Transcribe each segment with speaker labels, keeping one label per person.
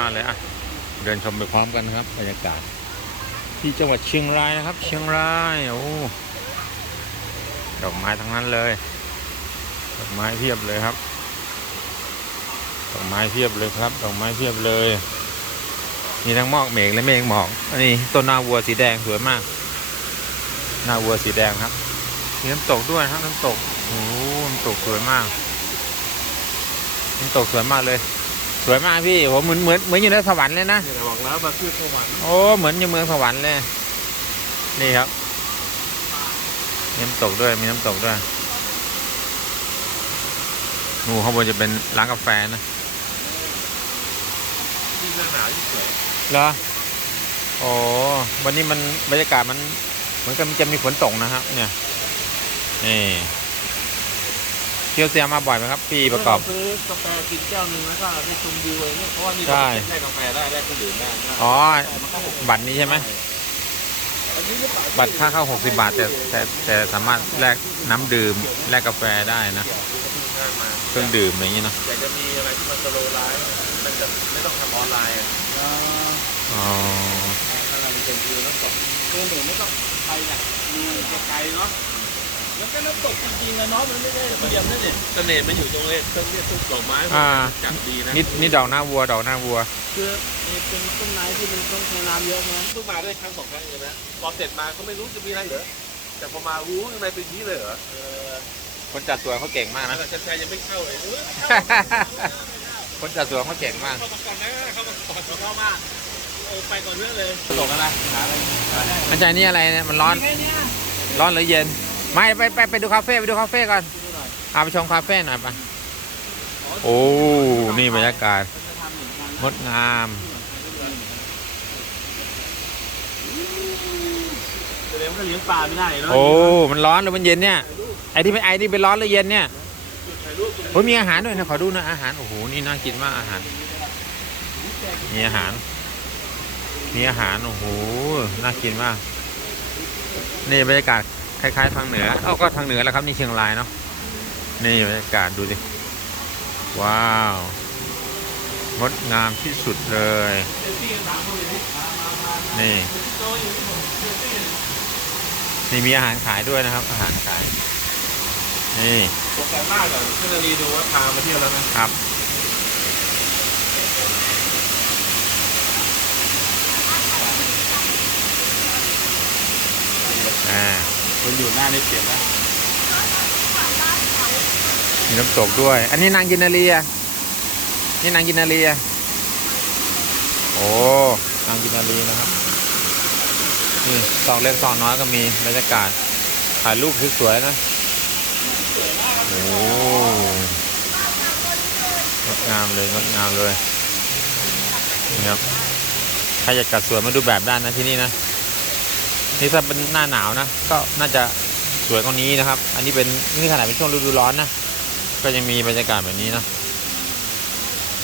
Speaker 1: มากเลยอะเดินชมไปพร้อมกันครับบรรยากาศ ที่จังหวัดเชียงรายนะครับ เชียงรายโอ้ดอกไม้ทั้งนั้นเลยดอกไม้เพียบเลยครับดอกไม้เพียบเลยครับดอกไม้เพียบเลย มีทั้งหมอกเมฆและเมฆหมอกอันนี้ต้นนาวัวสีแดงสวยมากนาวัวสีแดงครับมีน้ำตกด้วยครับน้ำตกโอ้น้ำตกสวยมากน้ำตกสวยมากเลย สวยมากพี่ผมเหมือนเหมือนเหมือนอยู่ในสวรรค์เลยนะเน
Speaker 2: ี่ยบอกแล้วมาขึ้นสวรรค์
Speaker 1: โอ้เหมือนอยู่เมืองสวรรค์เลยนี่ครับมีน้ำตกด้วยมีน้ำตกด้วยนูข้างบนจะเป็นร้านกาแฟนะ
Speaker 2: ที่หน้าหนาวที่สวย
Speaker 1: เหรอโอ้วันนี้มันบรรยากาศมันเหมือนกับมันจะมีฝนตกนะครับเนี่ยนี่ เที่ยวเซียมาบ่อยไหมครับพี่ประกอบซ
Speaker 2: ื้อกาแฟกินแก้วหนึงแล้วก็ไปชมวิวอะไรเนี่ยเพราะว่านี่ใช่ ได้กาแฟได้ได้เครื่องดื่มได้ได้
Speaker 1: อ๋อแต่มันก็หกบัตรนี้ใช่ไหมอันนี้หรือเปล่าบัตรค่าเข้า 60 บาท แต่แต่แต่สามารถแลกน้ำดื่มแลกกาแฟได้นะเกี่ยวกับที่ข้างมาเครื่องดื่มอะไรอย่างนี้เนอะ
Speaker 2: อยากจะมีอะไรที่มันสโลว์ไลฟ์มันแบบไม่ต้องทำออนไลน์อะอ๋ออะไรมันเป็นวิวน้ำตกเครื่องดื่มไม่ต้องไปแบบมีไกลเนาะ แล้วก็น้ำตกจริงๆอะเนาะมันไม่ได้เทียมนั่นเองเสน่ห์มันอยู่ตรงนี้ต้นเนี่ยต้นดอกไม้อ่า จัดดีนะ
Speaker 1: นี่นี่ดอกหน้าวัวดอกหน้าวัว
Speaker 2: คือเป็นต้นไม้ที่มันต้องใช้น้ำเยอะนะเพิ่งมาได้ครั้งสองครั้งเองนะพอเสร็จมาก็ไม่รู้จะมีอะไรเหรอแต่พอมารู้ข้างในเป็นอย่างนี้เลยเหรอเออ
Speaker 1: คนจัดสวนเขาเก่งมากแล้นะ
Speaker 2: วชันชัยยังไม่เข้าเลยเออ
Speaker 1: คนจัดสวนเขาเก่งมาก เ
Speaker 2: ข้ามาก่อนนะเข้ามาก่อนเข้ามาโอ้ไปก่อนเรื่องเลย
Speaker 1: ตกอะไรหาอะไรหาอะไรมันใจนี่อะไรเนี่ยมันร้อน แค่เนี้ยร้อนหรือเย็น ไม่ไปไปไปดูคาเฟ่ไปดูคาเฟ่ก่อนพาไปชมคาเฟ่หน่อยไปโอ้ นี่บรรยากาศจะทำเหมือนกันงดงาม
Speaker 2: แสดงว่าเลี้ยงปลาไม่ได้เน
Speaker 1: าะโอ้ มันร้อนหรือมันเย็นเนี่ย ไอ้ที่ไม่ไอ้นี่เป็นร้อนหรือเย็นเนี่ยถ่ายรูปโอ้ยมีอาหารด้วยนะขอดูหนะอาหาร โอ้โห นี่น่ากินมากอาหาร มีอาหาร มีอาหาร โอ้โห น่ากินมาก นี่บรรยากาศ คล้ายๆทางเหนือ เอ้าก็ทางเหนือแหล้วครับนี่เชียงรายเนาะ นี่บรรยากาศดูดิว้าว งดงามที่สุดเลยเซลฟี่กันสามคนเลยดิมามามานี่โตอยู่ที่ผมเซลฟี่ นี่มีอาหารขายด้วยนะครับ อาหารขาย นี่
Speaker 2: โปรแกรมมากเลยขึ้นนารีดูว่าพามาเที่ยวแล้วนะ
Speaker 1: ครับอ่า
Speaker 2: คนอยู่หน้านี่เปลี่ยนนะ
Speaker 1: มีน้ำตกด้วย อันนี้นางกินนารีอะนี่นางกินนารีอะโอ้นางกินนารีนะครับนี่ซองเล็กซองน้อยก็มีบรรยากาศถ่ายรูปสวยๆนะโอ้งดงามเลยงดงามเลยนี่ครับใครอยากจัดสวนมาดูแบบได้นะที่นี่นะ นี่ถ้าเป็นหน้าหนาวนะ ก็น่าจะสวยกว่านี้นะครับ อันนี้เป็นนี่ขนาดเป็นช่วงฤดูร้อนนะ ก็ยังมีบรรยากาศแบบนี้นะ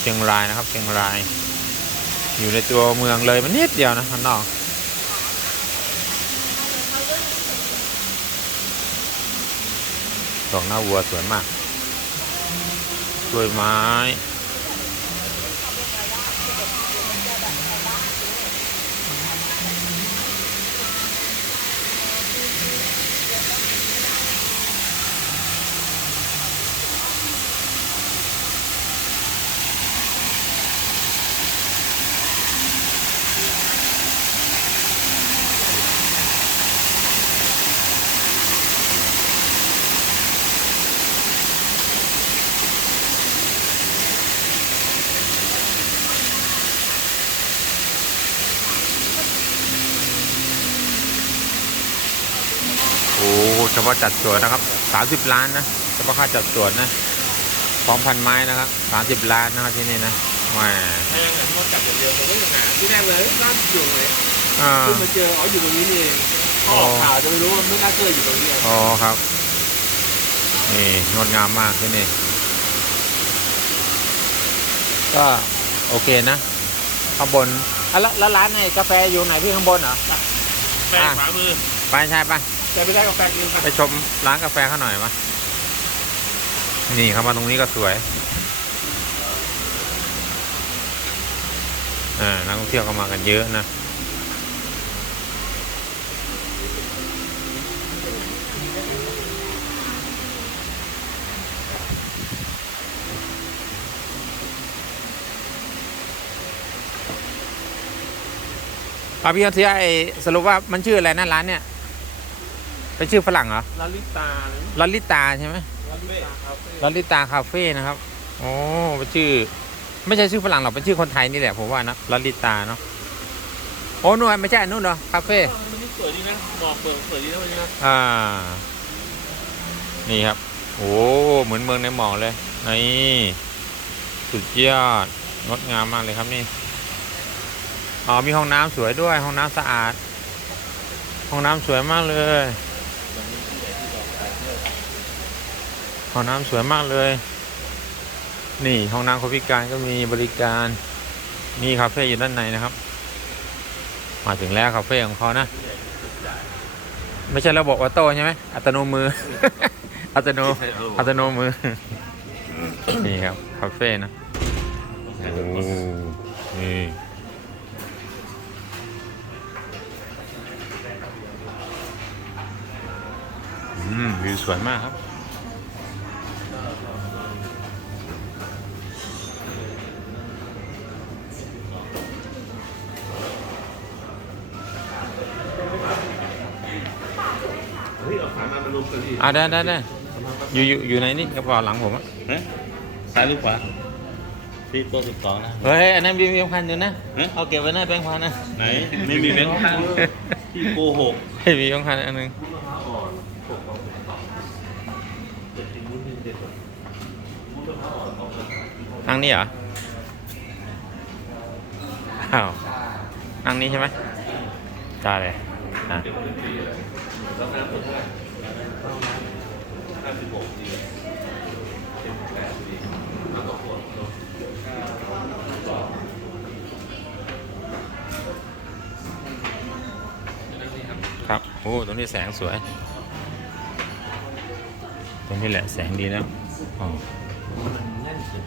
Speaker 1: เชียงรายนะครับเชียงราย อยู่ในตัวเมืองเลยมันนิดเดียวนะข้างนอกดอกหน้าวัวสวยมากกล้วยไม้ พาะจัดสวนนะครับสามสิบล้านนะเฉพาะค่าจัดสวนนะพร้อมพันไม้นะครับสามสิบล้านนะครับที่นี่นะแหมแพงอะที่ว่าจับอย่างเดียวผมไม่ยังหาที่แรกเลยร้านอยู่ไหนอ่าขึ้นมาเจออ๋ออยู่ตรงนี้นี่เองพอออกข่าวจะไม่รู้ว่าไม่น่าเชื่ออยู่ตรงนี้อ๋อครับนี่งดงามมากที่นี่ ก็โอเคนะข้างบน
Speaker 2: อะแล้วแล้วร้านไอ้กาแฟอยู่ไหนพี่ข้างบนเหรอแฟนขวามือไปใช่ปะ แต่ไม่ได้กาแฟกิน
Speaker 1: ไปชมร้านกาแฟเขาหน่อยปะนี่เข้ามาตรงนี้ก็สวย อ่า นักท่องเที่ยวก็มากันเยอะนะอาพี่เอาทีไอสรุปว่ามันชื่ออะไรนะร้านเนี่ย เป็นชื่อฝรั่งเหรอลาลิตาลลิตาใช่ไหม
Speaker 2: ลาลิตาครับ
Speaker 1: ลลิตาคาเฟ่นะครับโอ้เป็นชื่อ ไม่ใช่ชื่อฝรั่งหรอกเป็นชื่อคนไทยนี่แหละผมว่านะลลิตาเนาะโอ้นู่นไม่ใช่นู่นเหรอคาเฟ่
Speaker 2: มันนี่สวยดีนะหมอกเปิดสวยดีนะวันนี้นะ
Speaker 1: อ่า นี่ครับ โอ้เหมือนเมืองในหมอกเลยนี่สุดยอดงดงามมากเลยครับนี่อ๋อมีห้องน้ำสวยด้วย ห้องน้ำสะอาด ห้องน้ำสวยมากเลย ห้องน้ำสวยมากเลย นี่ห้องน้ำคนพิการก็มีบริการมีคาเฟ่อยู่ด้านในนะครับ มาถึงแล้วคาเฟ่ของเขานะ ไม่ใช่ระบบออโต้ใช่ไหมอัตโนมือ อัตโนอัตโนมือ นี่ครับคาเฟ่นะโอ้นี่อืมวิวสวยมากครับ อาขามามาลงกันดิอ่าได้ได้ได้อยู่อยู่อยู่ในนี่กระเป๋าหลังผมอะฮะ
Speaker 2: ซ้ายหรือขวาที่โต๊ะสิบสองนะ
Speaker 1: เฮ้ย อันนั้นมีแบงค์พันอยู่นะฮะเอาเก็บไว้หน้าแบงค์พันนะ
Speaker 2: ไหน ไม่มีแบงค์พันที่โกหก
Speaker 1: ให้มีแบงค์พันอันหนึงนั่งนี่เหรอ อ้าวนั่งนี้ใช่ไหมได้เลยอะ ห้าสิบหกดีสิบแปดดีแล้วก็ขวดเนอะครับ โอ้ ตรงนี้แสงสวย ตรงนี้แหละแสงดีนะอ๋อ